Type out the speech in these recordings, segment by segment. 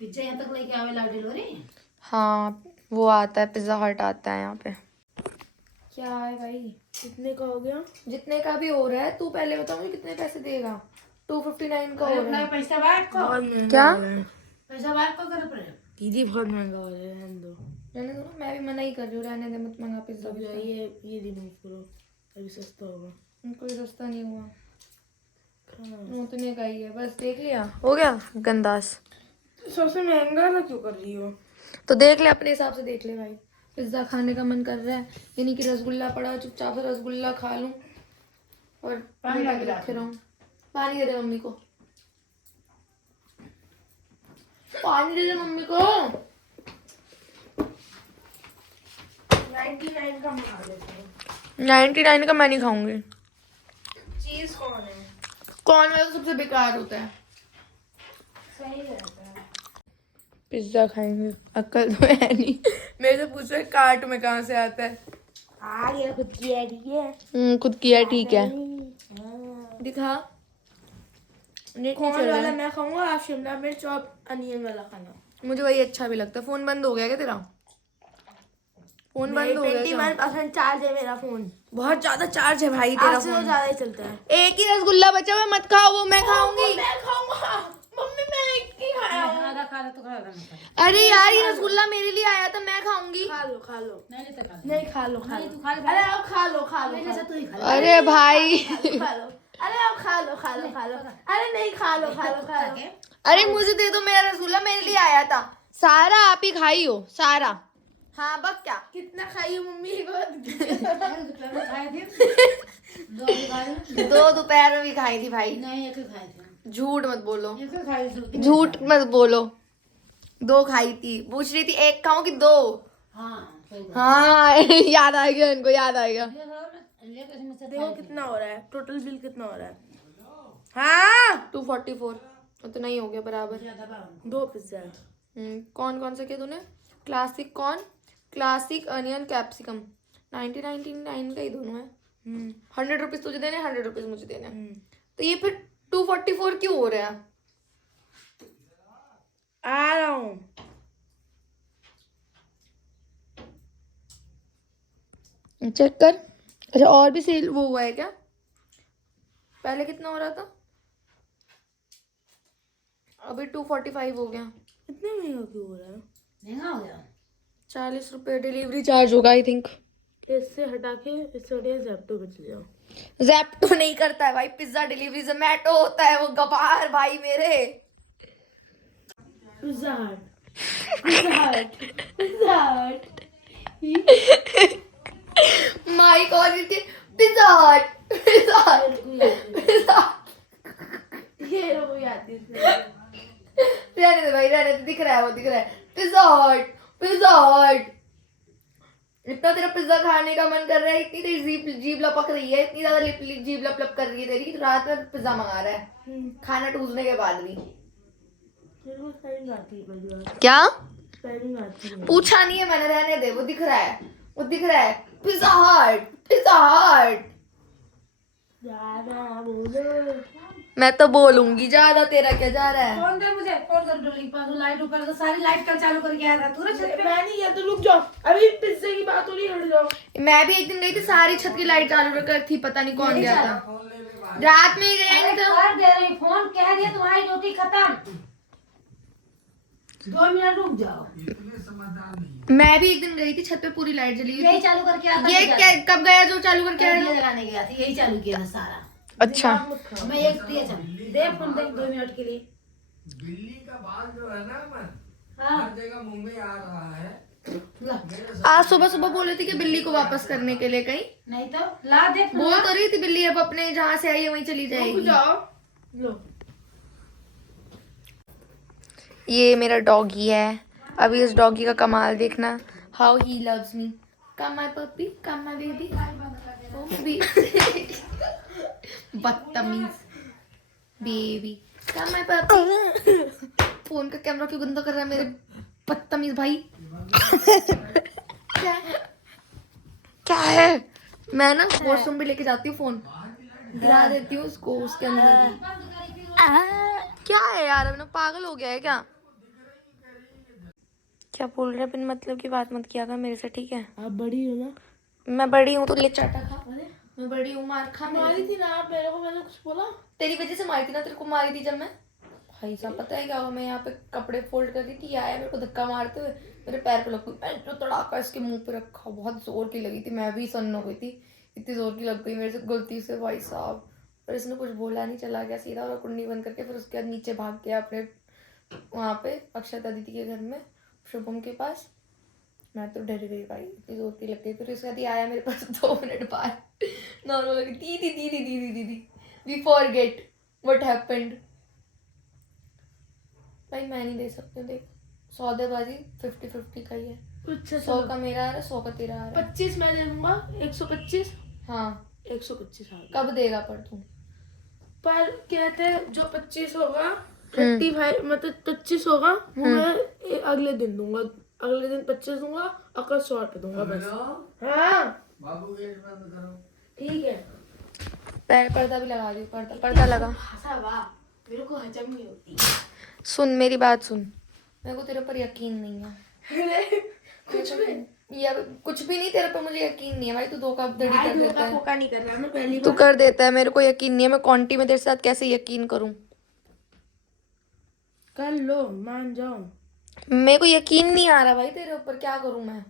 Pizza यहाँ तक लेके आवे ला डिलीवरी। हाँ वो आता है, पिज्जा हट आता है यहाँ पे। क्या है भाई, कितने का हो गया? जितने का भी हो रहा है, तू पहले बता मुझे कितने पैसे देगा। 259 का हो रहा है। पैसा बात को क्या पैसा बात को कर पड़े दीदी बहुत महंगा हो रहा है, रहने दो। रहने दो ना, मैं भी मना ही कर रही हूँ, रहने दे मत मंगा पिज्जा। अब ये दिन करो, अभी सस्ता होगा। कोई सस्ता नहीं हुआ, हाँ। उतने का ही है बस। देख लिया, हो गया गंदास। सबसे महंगा ना क्यों कर रही हो? तो देख ले, अपने हिसाब से देख ले भाई। पिज्जा खाने का मन कर रहा है, यानी कि रसगुल्ला पड़ा, चुपचाप से रसगुल्ला खा लूं और पानी बेटा ला के के रखे रहूं। पानी दे दे मम्मी को, पानी दे दे मम्मी को। 99 का मंगा लेते हैं। 99 का मैं नहीं खाऊंगी। चीज कौन है? कौन वाला सबसे बेकार होता है। सही रहता है। पिज्जा खाएंगे, अक्ल तो है नहीं। मेरे से पूछो कार्ट में कहाँ से आता है। ये खुद की आईडी है। खुद किया, ठीक है। दिखा, नेट नहीं कौन चल रहा वाला है। मैं खाऊंगा? आप शिमला मिर्च और अनियन वाला खाना। मुझे वही अच्छा भी लगता है। फोन बंद हो गया क्या तेरा? फोन बंद हो गया क्या? 21% चार्ज है मेरा फोन। बहुत ज्यादा चार्ज है भाई तेरा आज से फोन। ज्यादा ही चलता है। एक ही रसगुल्ला बचा हुआ है, मत खाओ, वो मैं खाऊंगी। मैं खाऊंगा मम्मी, मैं एक ही खाया हूँ। आधा खा ले तो खा ले अरे यार, ये रसगुल्ला मेरे लिए आया था, मैं खाऊंगी। खा लो खा लो। नहीं लेते खा नहीं खा लो खा नहीं, लो। तू खा ले। अरे आप खा लो खा लो ले खा जैसा लो। तू ही खा ले। अरे भाई खा लो। अरे आप खा लो खा लो खा लो। अरे नहीं खा लो खा लो खा लो। अरे मुझे दे दो, मेरा रसगुल्ला मेरे लिए आया था। सारा आप ही खाई हो, सारा। हाँ बस क्या, कितना खाई है मम्मी? खाए थे दो भी खाए थे। दो दोपहर में भी खाई थी भाई। नहीं एक ही खाए थे, झूठ मत बोलो, एक ही खाए थे। झूठ मत बोलो। दो खाई थी, पूछ रही थी एक खाऊं कि दो। हाँ सही बात। हाँ याद आ गया इनको, याद आ गया। ले कैसे में से देखो कितना हो रहा है, टोटल बिल कितना हो रहा है? हाँ 244 उतना ही हो गया बराबर। ज्यादा बावन। 2 पिज्जा है। कौन कौन से किए तूने? Classic corn, classic onion, capsicum. 99 का ही दोनों है। 100 रुपीज तुझे देने, 100 रुपीज मुझे देने। तो ये फिर 244 क्यों हो रहा है? आ रहा हूँ। चेक कर। अच्छा और भी सेल वो हुआ है क्या? पहले कितना हो रहा था? अभी 245 हो गया। इतने महंगा क्यों हो रहा है? महंगा हो गया। 40 रुपए डिलीवरी चार्ज होगा आई थिंक। इससे हटा के इससे हटे ज़ेप्टो पे चले जाओ। ज़ेप्टो नहीं करता है भाई, पिज्जा डिलीवरी जोमैटो होता है, वो गवार भाई मेरे। पिज्जा हट, पिज्जा हट, पिज्जा हट। माई कॉल थी पिज्जा हट, पिज्जा हट, पिज्जा हट। ये लोग आती है इसमें। रहने दे भाई, रहने दे, दिख रहा है वो, दिख रहा है। पिज्जा हट, पिज्जा हट। इतना तेरा पिज्जा खाने का मन कर रहा है, इतनी तेरी जीभ लपक रही है, इतनी ज्यादा जीभ लप लप कर रही है तेरी, रात में पिज्जा मंगा रहा है खाना टूटने के बाद भी। मेरे को स्पेलिंग आती है पहली बार। क्या स्पेलिंग आती है। पूछा नहीं है मैंने, रहने दे, वो दिख रहा है, वो दिख रहा है। पिज्जा हट, पिज्जा हट। ज्यादा बोलो। मैं तो बोलूंगी ज्यादा, तेरा क्या जा रहा है? फोन दे मुझे, फोन कर डोली पर लाइट ऊपर तो सारी लाइट कल चालू करके आया था तू ना छत पे। मैं नहीं या तो रुक जाओ, अभी पिज्जे की बात हो रही, हट जाओ। मैं भी एक दिन गई थी, सारी छत की लाइट चालू कर थी, पता नहीं कौन गया था। रात में ही गया नहीं था। कर दे रही फोन, कह दिया तुम्हारी ड्यूटी खत्म, 2 मिनट रुक जाओ। मैं भी एक दिन गई थी, छत पे पूरी लाइट जली हुई यही थी। चालू करके आता ये क्या कब गया जो चालू करके आया? लगाने गया था, यही चालू किया था सारा। अच्छा मैं एक दिया चल दे फोन दे 2 मिनट के लिए। बिल्ली का बाल जो है ना मन, हाँ हर जगह मुंह में आ रहा है। ला। आज सुबह सुबह बोल रही थी कि बिल्ली को वापस करने के लिए कहीं, नहीं तो ला दे फोन। बोल तो रही थी बिल्ली अब अपने जहाँ से आई है वहीं चली रुक जाएगी। जाओ। लो ये मेरा डॉगी है, अभी इस डॉगी का कमाल देखना। How he loves me. Come my puppy, come my baby, बदतमीज baby, come my puppy. Phone का कैमरा क्यों गंदा कर रहा है मेरे बदतमीज भाई? क्या क्या है? मैं ना वॉशरूम भी लेके जाती हूँ, फोन गिरा देती हूँ उसको उसके अंदर। क्या है यार, अब ना पागल हो गया है क्या? क्या बोल रहे, बिन मतलब की बात मत किया कर मेरे से, ठीक है? आप बड़ी हो ना। मैं बड़ी हूँ तो ले चाटा खा। मैं बड़ी हूँ, मार खा मेरे मारी से। थी ना आप मेरे को, मैंने कुछ बोला? तेरी वजह से मारी थी ना, तेरे को मारी थी जब मैं, भाई साहब पता है क्या हुआ, मैं यहाँ पे कपड़े फोल्ड कर रही थी, आया मेरे को धक्का मारते हुए, मेरे पैर पे लग गई, जो तड़ाका इसके मुंह पे रखा, बहुत जोर की लगी थी, मैं भी सन्न हो गई थी, इतनी जोर की लग गई मेरे से गलती से भाई साहब। और इसने कुछ बोला नहीं, चला गया सीधा और कुंडी बंद करके, फिर उसके बाद नीचे भाग गया अपने वहाँ पे अक्षता दीदी के घर में, शुभम के पास। मैं तो डर गई भाई, इतनी जोर की लग गई। फिर उसके बाद ये आया मेरे पास 2 मिनट बाद, नॉर्मल लगी, दीदी दीदी दीदी दीदी, वी फॉरगेट व्हाट हैपेंड। भाई मैं नहीं दे सकती हूँ, देख सौदेबाजी 50-50 का ही है, कुछ 100 का मेरा आ रहा है, 100 का तेरा आ रहा है। 25 मैं दे दूंगा। 125। हाँ 125 आ गया। कब देगा पर तू? पर कहते हैं जो 25 होगा 35 मतलब 25 होगा वो मैं अगले दिन दूंगा। अगले दिन 25 दूंगा, अगर 100 रुपये दूंगा बस। हेलो हाँ बाबू गेट बंद करो। ठीक है। पर्दा भी लगा दी, पर्दा लगा। हंसा वाह, मेरे को हजम नहीं होती। सुन मेरी बात सुन, मेरे को तेरे पर यकीन नहीं है। कुछ भी या कुछ भी नहीं, तेरे पर मुझे यकीन नहीं है भाई, तू धोखाधड़ी भाई, कर देता है। धोखा नहीं कर रहा मैं पहली तू बार। कर देता है, मेरे को यकीन नहीं है, मैं क्वांटी में तेरे साथ कैसे यकीन करूं? कर लो, मान जाओ। मेरे को यकीन नहीं आ रहा भाई तेरे ऊपर, क्या करूं मैं?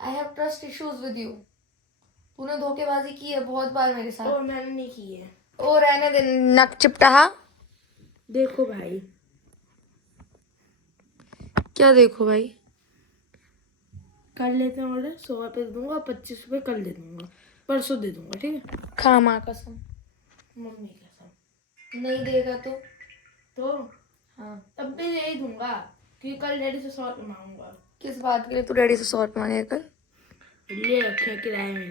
I have trust issues with you. तूने धोखेबाजी की है बहुत बार मेरे साथ। ओ मैंने नहीं की है। ओ रहने दे नक चिपटा। देखो भाई, क्या देखो भाई? कर लेते हैं ऑर्डर। 100 रुपये दूंगा, 25 रुपये कल दे दूंगा, परसों दे दूंगा, ठीक है? खा माँ कसम। मम्मी कसम। नहीं देगा तो हाँ, तब भी दे ही दूंगा, क्योंकि कल डैडी से 100 रुपये मांगूंगा। किस बात के लिए तू डैडी से 100 रुपये मांगेगा कल? ले रखे हैं किराए में।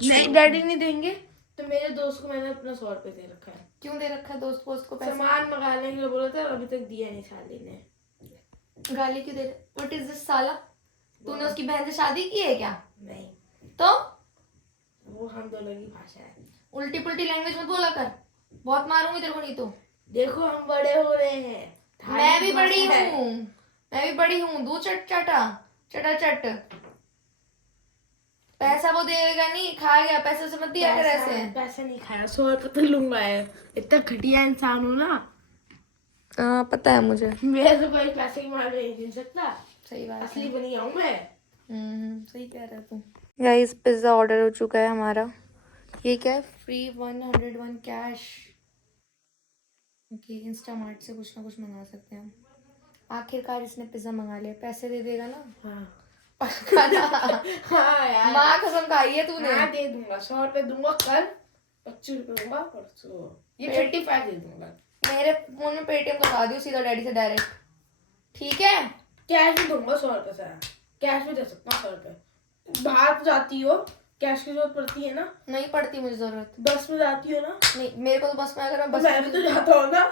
नहीं डैडी नहीं देंगे तो मेरे दोस्त को मैंने अपना 100 रुपये दे रखा है। क्यों दे रखा है दोस्त वोस्त को पैसा? सामान मंगाने के लिए बोला था, अभी तक दिया नहीं साली ने। गाली क्यों दे रहे? व्हाट इज दिस साला? तूने उसकी बहन से शादी की है क्या? नहीं, तो वो हम दोनों की भाषा है। उल्टी पुल्टी लैंग्वेज मत बोला कर, बहुत मारूंगी तेरे को नहीं तो। देखो हम बड़े हो रहे हैं। मैं भी भाषा बड़ी है। हूँ, मैं भी बड़ी हूँ। दू चट चटा चटा चट। पैसा वो देगा नहीं, खा गया, पैसे से मत दिया कर ऐसे। पैसे नहीं खाया, 100 रुपये तो लूंगा है। इतना घटिया इंसान हूँ ना। हाँ पता है मुझे। मेरे से कोई पैसे की मार नहीं गिन सकता। सही बात है। असली बनी हूँ मैं। सही कह रहा तू। गाइस पिज्जा ऑर्डर हो चुका है हमारा। ये क्या है? Free 101 cash. ओके, इंस्टामार्ट से कुछ ना कुछ मंगा सकते हैं हम। आखिरकार इसने पिज्जा मंगा लिया, पैसे दे देगा ना? हाँ पक्का ना? हाँ यार, माँ कसम खाई है तूने। हाँ दे दूंगा। 100 रुपये दूंगा कल, 25 रुपये दूंगा परसों, ये 35 दे दूंगा। मेरे फोन में पेटीएम करवा दियो सीधा डैडी से डायरेक्ट, ठीक है? कैश भी दूंगा 100 रुपये से। कैश भी दे सकता हूँ 100 रुपये। बाहर तो जाती हो, कैश की जरूरत पड़ती है ना? नहीं पड़ती मुझे जरूरत। बस में जाती हो ना? नहीं, मेरे को तो बस में, अगर मैं तो बस मैं भी तो जाता हूँ ना।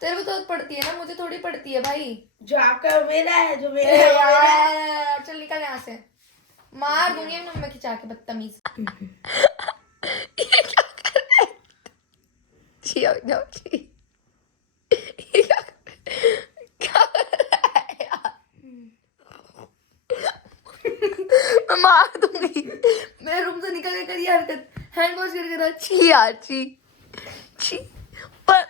तेरे को तो पड़ती है ना, मुझे थोड़ी पड़ती है भाई। जाकर मेरा है, जो मेरा है वो मेरा है। यार चल निकल यहाँ से, मार दूंगी ना मैं खिंचा के, बदतमीज। ये क्या कर रहा है? जी आओ जाओ जी। ये क्या कर रहा है यार? मैं मार दूंगी। मेरे रूम से निकल के करी हरकत, हैंड वॉश करके रहा। छी यार छी छी। पर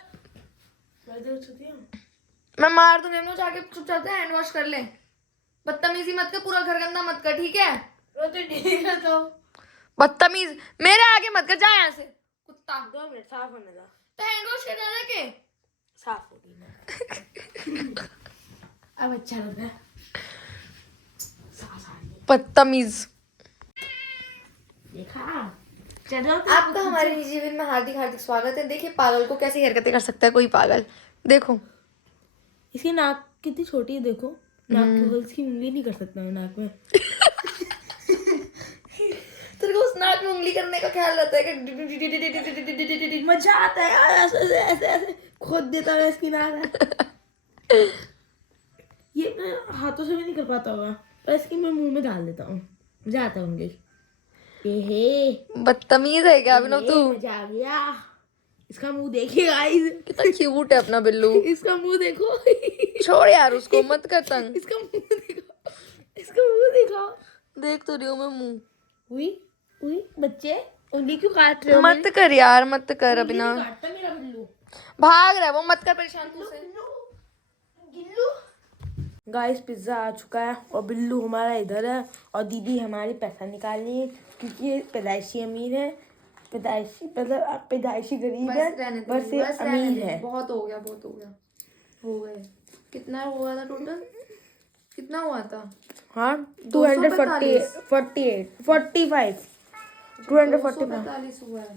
मैं मार दूंगी। हम लोग जाके चुपचाप से हैंड वॉश कर ले। बदतमीजी मत कर, पूरा घर गंदा मत कर, ठीक है? बदतमीज मेरे आगे मत कर, जा यहाँ से कुत्ता। 2 मिनट साफ होने दो। तो हैंड वॉश करना ना के साफ हो गई ना। अब अच्छा लग रहा है। साफ आ रही है। बदतमीज। देखा? चलो आपका हमारे निजी जीवन में हार्दिक हार्दिक स्वागत है। देखिए पागल को कैसी हरकतें कर सकता है कोई पागल। देखो इसकी नाक कितनी छोटी है, देखो। नाक के होल्स की उंगली नहीं कर सकता मैं नाक में। तेरे को उस नाक में उंगली करने का ख्याल रहता है कि मजा आता है यार, ऐसे ऐसे ऐसे खोद देता है इसकी नाक। ये मैं हाथों से भी नहीं कर पाता होगा, पर इसकी मैं मुंह में डाल देता हूँ, मजा आता है उंगली। ये बदतमीज है क्या अभिनव तू? मजा आ गया। इसका मुंह देखिए गाइस, कितना क्यूट है अपना बिल्लू। इसका मुंह देखो। छोड़ यार उसको, मत कर तंग। इसका मुंह देखो, इसका मुंह देखो। देख तो रही हूँ मैं मुंह। उई उई बच्चे उंगली क्यों काट रहे हो? मत कर यार, मत कर अभिना। काटता मेरा बिल्लू। भाग रहा है वो, मत कर परेशान तू से। गाइस पिज्जा आ चुका है और बिल्लू हमारा इधर है और दीदी हमारी पैसा निकाल रही है क्योंकि ये पैदाइशी अमीर है, पैदाइशी गरीब है, बस ये अमीर है। बहुत हो गया, बहुत हो गया, हो गए। कितना हुआ था टोटल? कितना हुआ था? हाँ 245 245 245 हुआ है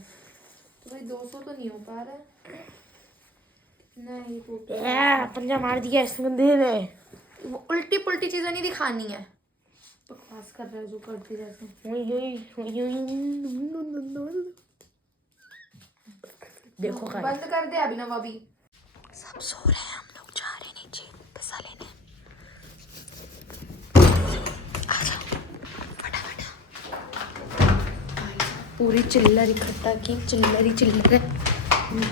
तो भाई 200 तो नहीं हो पा रहा है। नहीं टोटल पंजा मार दिया इस गंदे ने। वो उल्टी पुल्टी चीजें नहीं दिखानी है। बकवास कर रहा है जो करती रहती देखो गाइस, बंद कर दे अभिनव अभी। सब सो रहे हैं, हम लोग जा रहे हैं नीचे पैसा लेने। आ जाओ फटाफट। पूरी चिल्लर इकट्ठा की, चिल्लर ही चिल्लर है।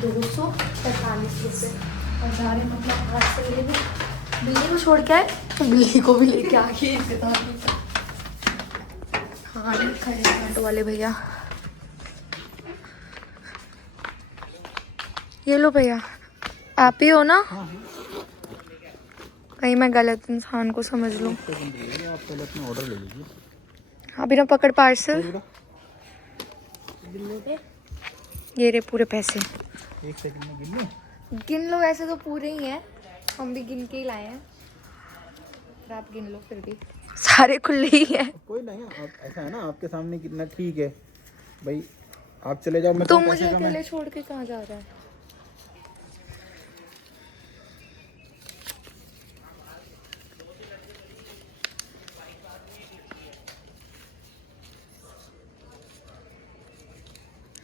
245 रुपये और जा रहे मतलब हाथ से लेने। बिल्ली को छोड़ के आए तो बिल्ली को भी लेके आ गए। हाँ ये खड़े हैं ऑटो वाले भैया। ये लो भैया, आप ही हो ना? कहीं मैं गलत इंसान को समझ लूँ। आप पहले अपना ऑर्डर ले लीजिए। अभी ना पकड़ पार्सल। ये रे पूरे पैसे। एक सेकंड में गिन लो। गिन लो, वैसे तो पूरे ही हैं, हम भी गिन के ही लाए हैं, पर आप गिन लो फिर भी। सारे खुले ही हैं। कोई नहीं, आप ऐसा है ना, आपके सामने कितना ठीक है भाई, आप चले जाओ। मैं तो तो मुझे पैसे अकेले छोड़ के कहाँ जा रहा है?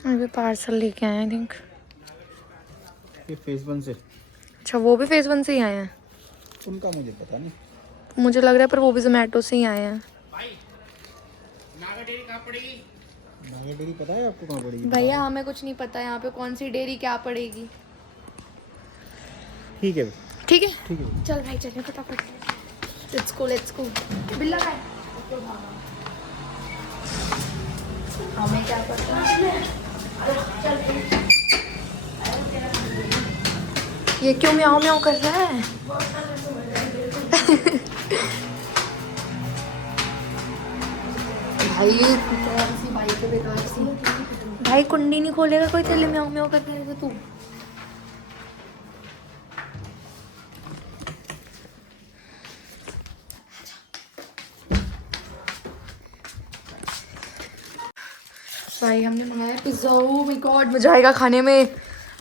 अभी पार्सल लेके आए आई थिंक। ये फेस वन से, अच्छा वो भी फेस 1 से ही आए हैं? उनका मुझे पता नहीं। मुझे लग रहा है पर वो भी जोमेटो से ही आए हैं। नागा डेयरी पता है आपको कहाँ पड़ेगी? भैया हमें कुछ नहीं पता यहाँ पे कौन सी डेयरी क्या पड़ेगी। ठीक है ठीक है ठीक है। चल भाई चले फटाफट। Let's go let's go. बिल्ला का हमें क्या पता। ये क्यों म्याऊं म्याऊं कर रहा है? भाई कुंडी नहीं खोलेगा कोई तेरे म्याऊं म्याऊं करते रहेगा तू। भाई हमने मंगाया पिज्जा। ओह माय गॉड मजा आएगा खाने में।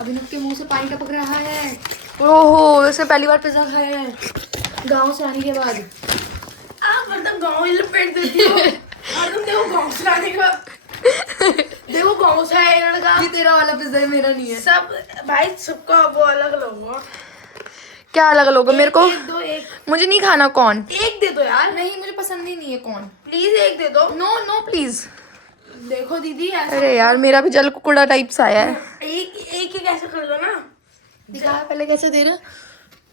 अभी के मुंह से पानी टपक रहा है। ओहो वैसे पहली बार पिज्जा खाया है गांव से आने के बाद। आप मतलब गाँव ही लपेट देती हो और तुम देखो गाँव से आने का। देखो गाँव से आए लड़का। ये तेरा वाला पिज्जा है, मेरा नहीं है। सब भाई सबका वो अलग अलग होगा। क्या अलग अलग होगा? मेरे को एक दो एक मुझे नहीं खाना। कौन? एक दे दो यार, नहीं मुझे पसंद ही नहीं है कौन। प्लीज एक दे दो। No no please. देखो दीदी ऐसा अरे यार मेरा भी जल कुकुड़ा टाइप सा आया है। एक ऐसा कर लो ना। दिखा पहले कैसे दे रहा।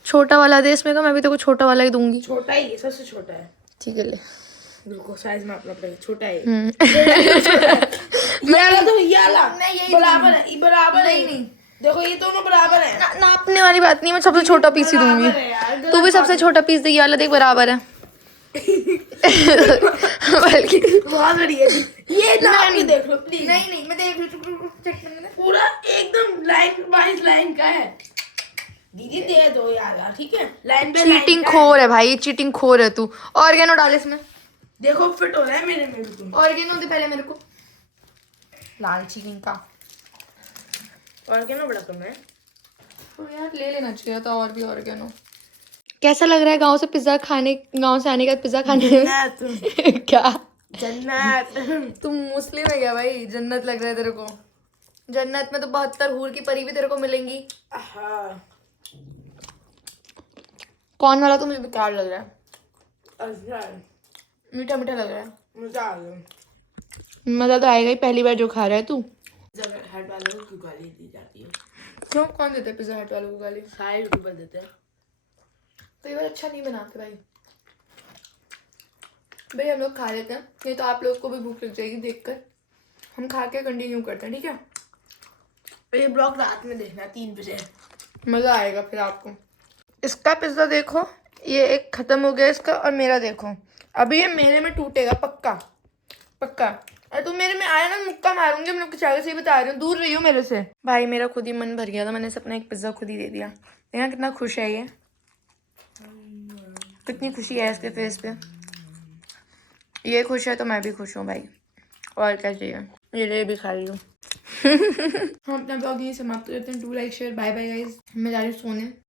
छोटा वाला दे इसमें का, मैं भी तेको छोटा वाला ही दूंगी। छोटा ही सबसे छोटा है। ठीक है ले। देखो साइज में अपना पड़ेगा, छोटा है। मैं तो ये वाला मैं यही बराबर है, ये बराबर है। नहीं। देखो ये दोनों बराबर है। नापने वाली बात नहीं, मैं सबसे छोटा पीस ही दूंगी। बराबर है यार, तू भी सबसे छोटा पीस दे। ये वाला देख बराबर है। बल्कि बहुत बढ़िया जी। ये नाप के देख लो प्लीज। नहीं मैं देख लूँ चेक करने दे। पूरा एकदम लाइन बाइज लाइन का है। दीदी दे दो यार, ठीक है लाइन पे लाइन चीटिंग का खोर है भाई, चीटिंग खोर है तू। ऑर्गेनो डाल इसमें। देखो फिट हो रहा है मेरे में बिल्कुल। ऑर्गेनो दे पहले मेरे को। लालची का ऑर्गेनो बड़ा कम है तो यार ले लेना चाहिए था और भी ऑर्गेनो। कैसा लग रहा है गांव से पिज्जा खाने, गांव से आने के बाद पिज्जा खाने में? क्या जन्नत। तुम मुस्लिम है क्या भाई? जन्नत लग रहा है तेरे को? जन्नत में तो 72 हूर की परी भी तेरे को मिलेंगी। हाँ कौन वाला तो मुझे बेकार लग रहा है। अच्छा है, मीठा मीठा लग रहा है। मजा आ गया। मजा तो आएगा ही, पहली बार जो खा रहा है तू। जब हेड वाले को क्यों गाली दी जाती है? क्यों कौन देते पिज्जा हट वालों को गाली? सारे यूट्यूबर देते हैं। कई बार अच्छा नहीं बनाते भाई। भाई हम लोग खा लेते हैं, नहीं तो आप लोग को भी भूख लग जाएगी देखकर। हम खा के कंटिन्यू करते हैं, ठीक है? ये ब्लॉग रात में देखना 3 बजे। मज़ा आएगा फिर आपको। इसका पिज़्ज़ा देखो, ये एक ख़त्म हो गया इसका, और मेरा देखो अभी ये मेरे में टूटेगा पक्का पक्का। अरे तुम मेरे में आया ना मुक्का मारूंगी, मैं लोग चाहे से ही बता रही हूँ, दूर रही हो मेरे से। भाई मेरा खुद ही मन भर गया था, मैंने इसे अपना एक पिज़्ज़ा खुद ही दे दिया। देखा कितना खुश है ये, कितनी खुशी है इसके फेस पे। ये खुश है तो मैं भी खुश हूँ भाई, और क्या चाहिए। ये भी खा रही हूँ। हम अपना ब्लॉग यहीं समाप्त करते हैं। Do like share, bye bye guys. मैं जा रही हूँ सोने।